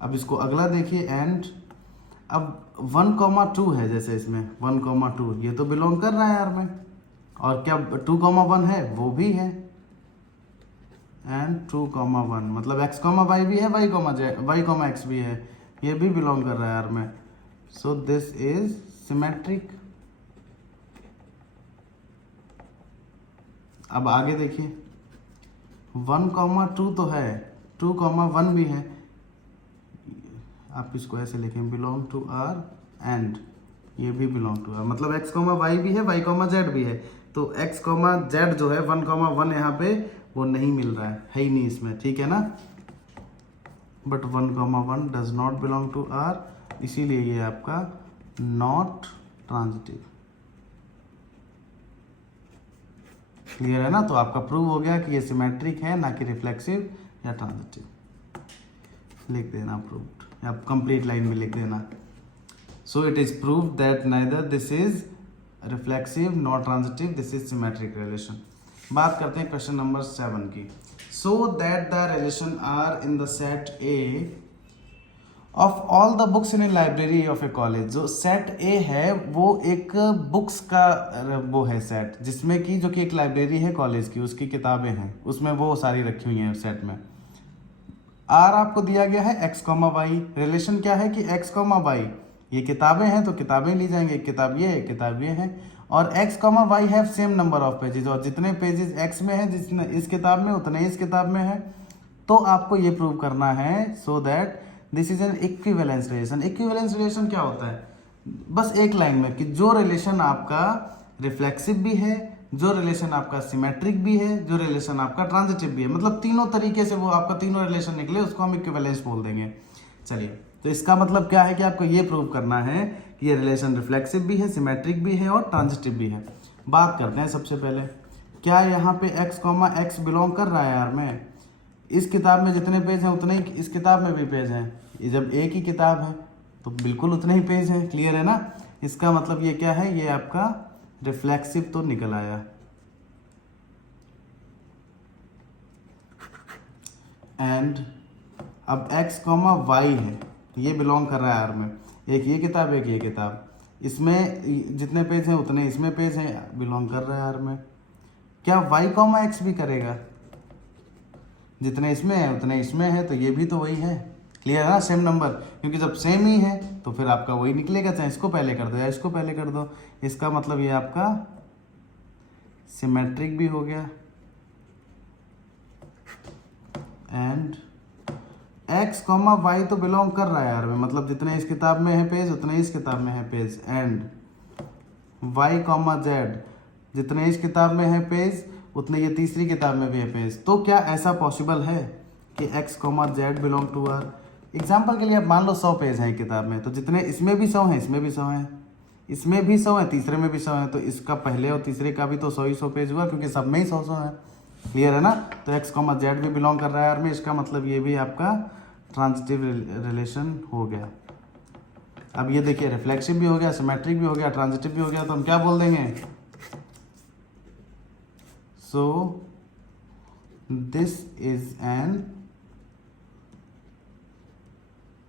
अब इसको अगला देखिए, एंड अब 1,2 है, जैसे इसमें 1,2 ये तो बिलोंग कर रहा है यार में, और क्या 2,1 है वो भी है, एंड 2,1 मतलब x, y भी है, y, x भी है, ये भी बिलोंग कर रहा है यार में। सो दिस इज सिमेट्रिक। अब आगे देखिए 1,2 तो है, 2,1 भी है, आप इसको ऐसे लिखें बिलोंग टू आर, एंड ये भी बिलोंग टू आर, मतलब x, y भी है, y, z भी है। तो x, z जो है 1,1 यहाँ पे वो नहीं मिल रहा है ही नहीं इसमें, ठीक है ना, but 1,1 does not belong to R, इसीलिए ये आपका नॉट ट्रांजिटिव। क्लियर है ना, तो आपका प्रूव हो गया कि ये सिमेट्रिक है, ना कि रिफ्लेक्सिव या ट्रांजिटिव। लिख देना प्रूव्ड, या कंप्लीट लाइन में लिख देना। So it is proved that neither this is reflexive not transitive, this is symmetric relation. बात करते हैं क्वेश्चन नंबर 7 की। So that the relation R in the set A of all the books in a library of a college. जो set A है वो एक books का वो है सेट, जिसमें कि जो कि एक लाइब्रेरी है कॉलेज की, उसकी किताबें हैं, उसमें वो सारी रखी हुई हैं सेट में। आर आपको दिया गया है x, y, रिलेशन क्या है कि x, y ये किताबें हैं तो किताबें ली जाएंगी, एक किताब ये, एक किताब ये है, और x, y have same number of pages, और जितने पेजेस x में है जितने इस किताब में उतने इस किताब में है। तो आपको ये प्रूव करना है so that this is an equivalence relation. Equivalence relation क्या होता है, बस एक लाइन में कि जो रिलेशन आपका रिफ्लेक्सिव भी है, जो रिलेशन आपका सिमेट्रिक भी है, जो रिलेशन आपका ट्रांजिटिव भी है, मतलब तीनों तरीके से वो आपका तीनों रिलेशन निकले, उसको हम इक्विवेलेंस बोल देंगे। चलिए, तो इसका मतलब क्या है कि आपको ये प्रूव करना है कि ये रिलेशन रिफ्लेक्सिव भी है, सिमेट्रिक भी है और ट्रांजिटिव भी है। बात करते हैं सबसे पहले, क्या यहाँ पे x, x बिलोंग कर रहा है यार में, इस किताब में जितने पेज हैं उतने ही इस किताब में भी पेज हैं, ये जब एक ही किताब है तो बिल्कुल उतने ही पेज हैं। क्लियर है ना, इसका मतलब ये क्या है, ये आपका रिफ्लेक्सिव तो निकल आया। एंड अब x, y है, ये बिलोंग कर रहा है आर में, एक ये किताब एक ये किताब, इसमें जितने पेज हैं उतने इसमें पेज हैं, बिलोंग कर रहा है आर में। क्या y, x भी करेगा, जितने इसमें है उतने इसमें है, तो ये भी तो वही है। क्लियर है ना, सेम नंबर, क्योंकि जब सेम ही है तो फिर आपका वही निकलेगा, चाहे इसको पहले कर दो या इसको पहले कर दो। इसका मतलब ये आपका सिमेट्रिक भी हो गया। एंड x, y तो बिलोंग कर रहा है यार में, मतलब जितने इस किताब में है पेज उतने इस किताब में है पेज। एंड y, z जितने इस किताब में है पेज उतने ये तीसरी किताब में भी है पेज। तो क्या ऐसा पॉसिबल है कि x, z belong to R. Example के लिए आप मान लो 100 पेज हैं किताब में, तो जितने इसमें भी 100 हैं, इसमें भी 100 हैं, इसमें भी 100 है, तीसरे में भी 100 है, तो इसका पहले और तीसरे का भी तो 100 ही 100 पेज हुआ, क्योंकि सब में ही 100 है। क्लियर है ना, तो x, z भी बिलोंग कर रहा है यार में, इसका मतलब ये भी आपका ट्रांजिटिव रिलेशन हो गया। अब ये देखिए, रिफ्लेक्सिव भी हो गया, सिमेट्रिक भी हो गया, ट्रांजिटिव भी हो गया, तो हम क्या बोल देंगे, so this is an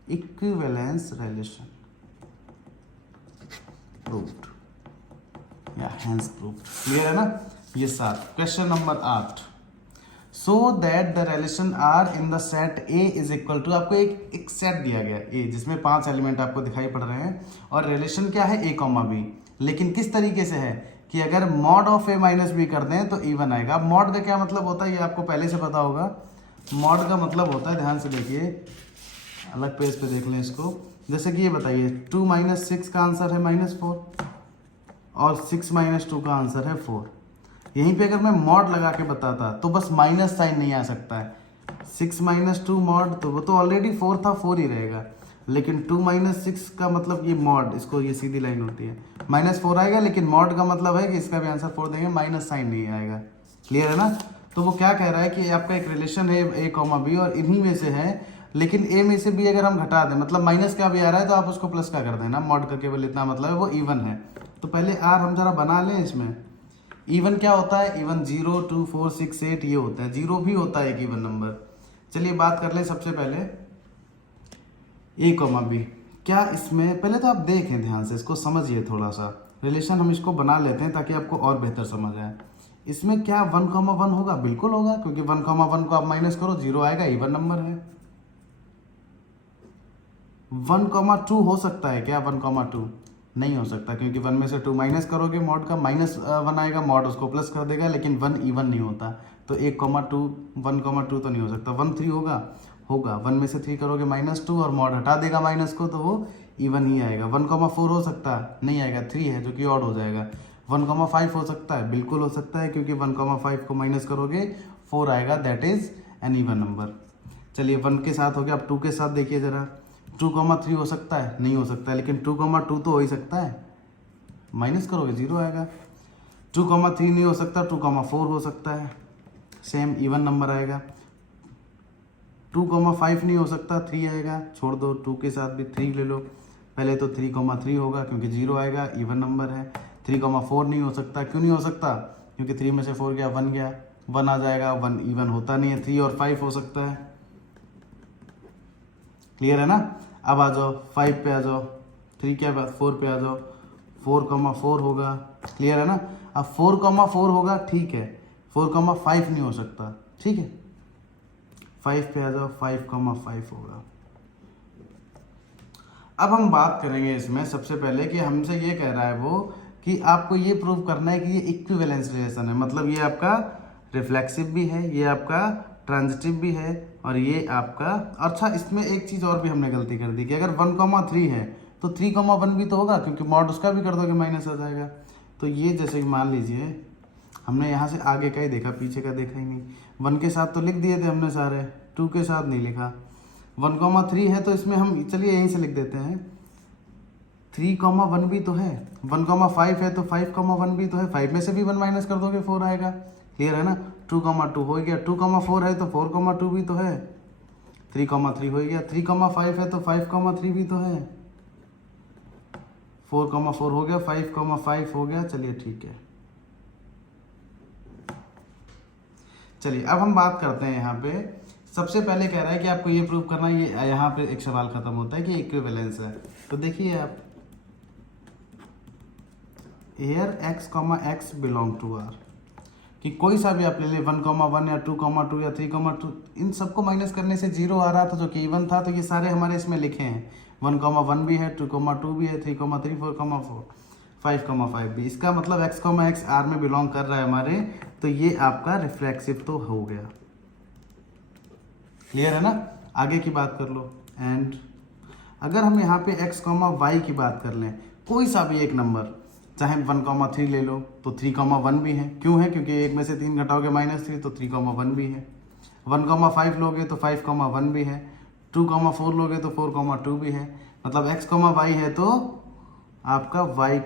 equivalence relation proved या हेंस प्रूव्ड। क्लियर है ना, ये 7। Question number 8, so that the relation R in the set A is equal to, आपको एक सेट दिया गया ए जिसमें 5 एलिमेंट आपको दिखाई पड़ रहे हैं और रिलेशन क्या है ए कॉमा बी, लेकिन किस तरीके से है कि अगर mod of A minus B कर दें तो इवन आएगा। मॉड का क्या मतलब होता है ये आपको पहले से पता होगा। मॉड का मतलब होता है, ध्यान से देखिए, अलग पेज पे देख लें इसको। जैसे कि ये बताइए 2 - 6 का आंसर है -4 और 6 - 2 का आंसर है 4। यहीं पे अगर मैं मॉड लगा के बताता तो बस माइनस साइन नहीं आ सकता है। 6 - 2 मॉड, तो वो तो ऑलरेडी 4 था, 4 ही रहेगा। लेकिन 2 - 6 का मतलब ये मॉड, इसको ये सीधी लाइन होती है, -4 आएगा। लेकिन मॉड का मतलब है कि इसका भी आंसर 4 देंगे, माइनस साइन नहीं आएगा। क्लियर है ना? तो वो क्या कह रहा है कि आपका एक रिलेशन है ए कॉमा बी और इन्हीं में से है, लेकिन ए में से बी अगर हम घटा दें, मतलब माइनस का भी आ रहा है तो आप उसको प्लस का कर देना। मॉड का केवल इतना मतलब है वो इवन है। तो पहले आर हम जरा बना लें इसमें। इवन क्या होता है? इवन 0, 2, 4, 6, 8 ये होता है। 0 भी होता है एक इवन नंबर। चलिए बात कर लें सबसे पहले ए कॉमा बी। क्या इसमें, पहले तो आप देखें ध्यान से, इसको समझिए थोड़ा सा। रिलेशन हम इसको बना लेते हैं ताकि आपको और बेहतर समझ आए। इसमें क्या 1,1 होगा? बिल्कुल होगा, क्योंकि 1,1 को आप माइनस करो 0 आएगा, इवन नंबर है। 1,2 हो सकता है क्या? 1,2 नहीं हो सकता, क्योंकि 1 में से 2 माइनस करोगे मॉड का, -1 आएगा, मॉड उसको प्लस कर देगा, लेकिन 1 इवन नहीं होता। तो 1,2 1,2 तो नहीं हो सकता। 1, 3 होगा? होगा। 1 में से 3 करोगे -2 और मॉड हटा देगा माइनस को, तो वो इवन ही आएगा। 1,4 हो सकता है? नहीं आएगा, 3 है जो कि ऑड हो जाएगा। 1,5 हो सकता है? बिल्कुल हो सकता है, क्योंकि 1,5 को माइनस करोगे 4 आएगा, that is an even number. चलिए 1 के साथ हो गया, अब 2 के साथ देखिए जरा। 2,3 हो सकता है? नहीं हो सकता है, लेकिन 2,2 तो हो ही सकता है, माइनस करोगे 0 आएगा। 2,3 नहीं हो सकता, 2,4 हो सकता है, सेम इवन नंबर आएगा। 2,5 नहीं हो सकता, 3 आएगा, छोड़ दो, 2 के साथ भी 3 ले लो। पहले तो 3,3 होगा क्योंकि 0 आएगा, इवन नंबर है। 3,4 नहीं हो सकता, क्यों नहीं हो सकता? क्योंकि 3 में से 4 गया, 1 गया, 1 आ जाएगा, 1 इवन होता नहीं है। 3 और 5 हो सकता है। क्लियर है ना? अब आ जाओ 5 पे आ जाओ, 3 क्या बात, 4 पे आ जाओ, 4,4 होगा। क्लियर है ना? अब 4,4 होगा, ठीक है। 4,5 नहीं हो सकता, ठीक है। 5 पे आ जाओ, 5,5 होगा। अब हम बात करेंगे इसमें सबसे पहले कि हमसे ये कह रहा है वो कि आपको ये प्रूव करना है कि ये इक्विवेलेंस रिलेशन है, मतलब ये आपका रिफ्लेक्सिव भी है, ये आपका ट्रांजिटिव भी है, और ये आपका, अच्छा इसमें एक चीज़ और भी हमने गलती कर दी कि अगर 1,3 है तो 3,1 भी तो होगा, क्योंकि मॉड उसका भी कर दोगे माइनस आ जाएगा। तो ये जैसे कि मान लीजिए हमने यहाँ से आगे का ही देखा, पीछे का देखा ही नहीं। 1 के साथ तो लिख दिए थे हमने सारे, 2 के साथ नहीं लिखा। 1,3 है तो इसमें हम, चलिए यहीं से लिख देते हैं, 3,1 भी तो है। 1,5 है तो 5,1 भी तो है, 5 में से भी 1 माइनस कर दोगे 4 आएगा। क्लियर है ना? 2,2 हो गया, 2,4 है तो 4,2 भी तो है, 3,3 हो गया, 3,5 है तो 5,3 भी तो है, 4,4 हो गया, 5,5 हो गया। चलिए ठीक है। चलिए अब हम बात करते हैं यहाँ पे। सबसे पहले कह रहा है कि आपको ये प्रूव करना है, ये यहाँ पे एक सवाल खत्म होता है कि इक्विवेलेंस है। तो देखिए आप, एयर x, बिलोंग टू r, कि कोई सा भी आप ले ले, 1,1 या 2,2 या 3,2, इन सबको माइनस करने से 0 आ रहा था जो कि इवन था। तो ये सारे हमारे इसमें लिखे हैं, 1,1 भी है, 2,2 भी है, 3,3, 4,4, 5,5 भी। इसका मतलब x, r में बिलोंग कर रहा है हमारे, तो ये आपका रिफ्लेक्सिव तो हो गया। क्लियर है ना? आगे की बात कर लो। एंड अगर हम यहाँ पे x, y की बात कर लें, कोई सा भी एक नंबर, चाहे 1,3 ले लो तो 3,1 भी है। क्यों है? क्योंकि 1 में से 3 घटाओगे -3 तो 3,1 भी है। 1,5 लोगे तो 5,1 भी है। 2,4 लोगे तो 4,2 भी है। मतलब x, y है तो आपका y,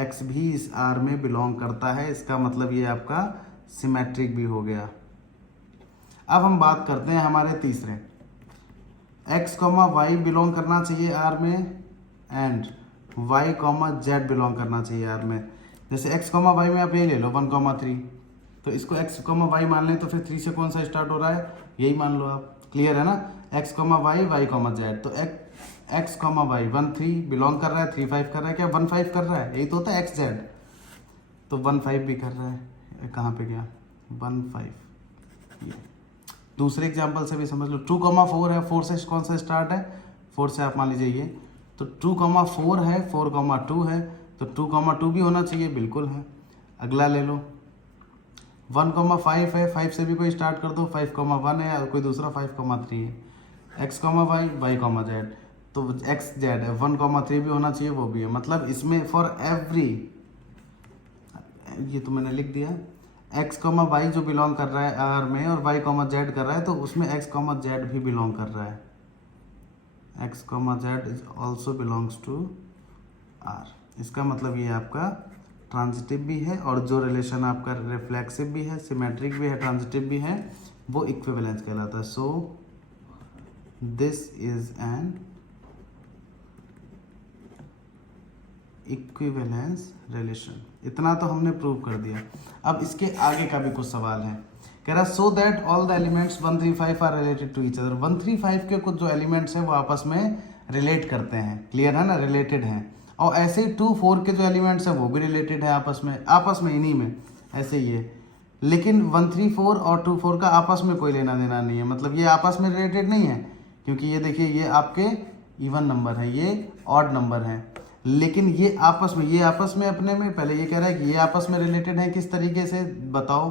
x भी इस R में बिलोंग करता है। इसका मतलब ये आपका सिमेट्रिक भी हो गया। अब हम बात करते हैं हमारे तीसरे, x, y बिलोंग करना चाहिए R में, एंड y, z बिलोंग करना चाहिए R में। जैसे x, y में आप ये ले लो 1,3, तो इसको x, y मान लें तो फिर 3 से कौन सा स्टार्ट हो रहा है, यही मान लो आप। क्लियर है ना? x, y, z। तो x, y 1, 3 बिलोंग कर रहा है, 3, 5 कर रहा है, क्या 1, 5 कर रहा है? यही तो होता है x, z। तो 1, 5 भी कर रहा है, कहाँ पे गया 1, 5, ये दूसरे एग्जाम्पल से भी समझ लो। 2,4 है, 4 से कौन सा स्टार्ट है, 4 से आप मान लीजिए ये, तो 2,4 है, 4,2 है, तो 2,2 भी होना चाहिए, बिल्कुल है। अगला ले लो 1,5 है, 5 से भी कोई स्टार्ट कर दो, 5,1 है, और कोई दूसरा 5,3 है। x, y, y, z, तो x z है, 1,3 भी होना चाहिए, वो भी है। मतलब इसमें फॉर एवरी, ये तो मैंने लिख दिया, x, y जो बिलोंग कर रहा है आर में और y, z कर रहा है, तो उसमें x, z भी बिलोंग कर रहा है। x, z is also belongs to R. इसका मतलब ये आपका ट्रांजिटिव भी है, और जो रिलेशन आपका रिफ्लेक्सिव भी है, सिमेट्रिक भी है, ट्रांजिटिव भी है, वो इक्विवेलेंस कहलाता है। So this is an equivalence relation. इतना तो हमने प्रूव कर दिया। अब इसके आगे का भी कुछ सवाल है, कह रहा so that all the elements 1, 3, 5 are related to each other. 1, 3, 5 के कुछ जो एलिमेंट्स हैं वो आपस में रिलेट करते हैं, क्लियर है ना, रिलेटेड हैं। और ऐसे ही 2, 4 के जो एलिमेंट्स हैं वो भी रिलेटेड है आपस में इन्हीं में, ऐसे ही है। लेकिन 1, 3, 4 और 2, 4 का आपस में कोई लेना देना नहीं है, मतलब ये आपस में रिलेटेड नहीं है, क्योंकि ये देखिए ये आपके इवन नंबर है, ये ऑड नंबर है। लेकिन ये आपस में अपने में, पहले ये कह रहा है कि ये आपस में रिलेटेड है, किस तरीके से बताओ,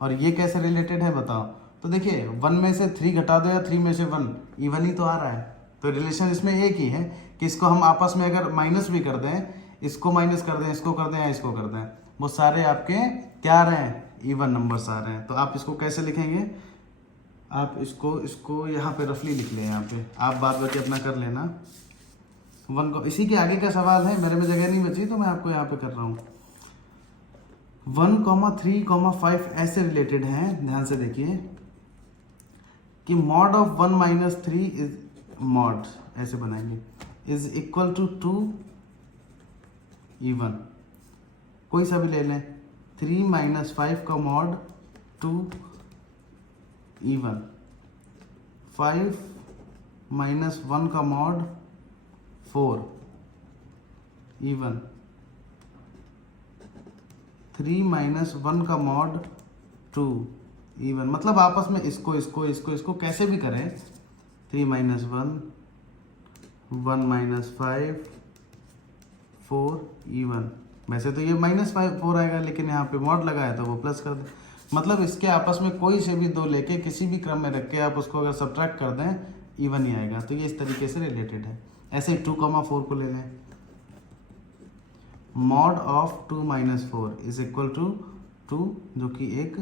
और ये कैसे रिलेटेड है बताओ। तो देखिए 1 में से 3 घटा दो या 3 में से 1, इवन ही तो आ रहा है। तो रिलेशन इसमें एक ही है कि इसको हम आपस में अगर माइनस भी कर दें, इसको माइनस कर दें, इसको कर दें या इसको कर दें, वो सारे आपके क्या आ रहे हैं, इवन नंबर्स आ रहे हैं। तो आप इसको कैसे लिखेंगे, आप इसको यहाँ पे रफली लिख लें, यहाँ पे आप बात बाकी अपना कर लेना। 1 को, इसी के आगे का सवाल है, मेरे में जगह नहीं बची तो मैं आपको यहाँ पे कर रहा हूँ। 1, 3, 5 ऐसे रिलेटेड हैं, ध्यान से देखिए कि मॉड ऑफ 1 - 3 इज मॉड, ऐसे बनाएंगे, इज इक्वल टू 2 इवन। कोई सा भी ले लें, 3 - 5 का मॉड 2 इवन, 5 - 1 का मॉड 4 इवन, 3 - 1 का मॉड 2 इवन। मतलब आपस में इसको कैसे भी करें, 3 - 1, 1 - 5, 4 इवन। वैसे तो ये -4 आएगा, लेकिन यहाँ पे मॉड लगा है तो वो प्लस कर दें। मतलब इसके आपस में कोई से भी दो लेके किसी भी क्रम में रख के आप उसको अगर सब्ट्रैक्ट कर दें, इवन ही आएगा। तो ये इस तरीके से रिलेटेड है। ऐसे ही 2, 4 को ले लें, mod of 2 - 4 is equal to 2, जो कि एक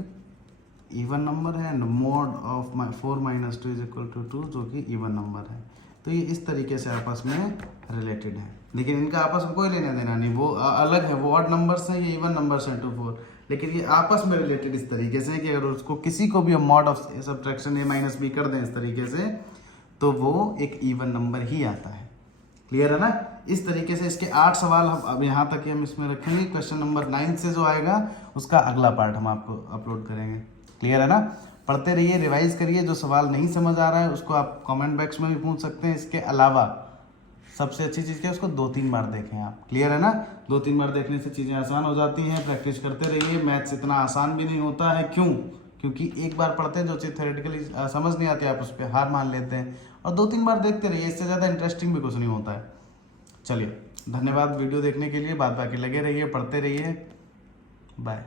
इवन नंबर है, and mod of 4 - 2 is equal to 2, जो कि इवन नंबर है। तो ये इस तरीके से आपस में रिलेटेड है, लेकिन इनका आपस में कोई लेना देना नहीं, वो अलग है, वो ऑड नंबर्स हैं, ये इवन नंबर्स हैं 2, 4, लेकिन ये आपस में रिलेटेड इस तरीके से है कि अगर उसको किसी को भी हम mod of subtraction a - b कर दें इस तरीके से, तो वो एक इवन नंबर ही आता है। क्लियर है ना। इस तरीके से इसके 8 सवाल हम अब यहाँ तक ही हम इसमें रखेंगे। क्वेश्चन नंबर 9 से जो आएगा उसका अगला पार्ट हम आपको अपलोड करेंगे। क्लियर है ना। पढ़ते रहिए, रिवाइज करिए, जो सवाल नहीं समझ आ रहा है उसको आप कमेंट बॉक्स में भी पूछ सकते हैं। इसके अलावा सबसे अच्छी चीज़ क्या है, उसको 2-3 बार देखें आप। क्लियर है ना। 2-3 बार देखने से चीज़ें आसान हो जाती हैं। प्रैक्टिस करते रहिए। मैथ्स इतना आसान भी नहीं होता है। क्यों? क्योंकि एक बार पढ़ते हैं, जो चीज़ थ्योरेटिकली समझ नहीं आती आप उस पर हार मान लेते हैं, और 2-3 बार देखते रहिए। इससे ज़्यादा इंटरेस्टिंग भी कुछ नहीं होता है। चलिए, धन्यवाद वीडियो देखने के लिए। बात बाकी लगे रहिए, पढ़ते रहिए। बाय।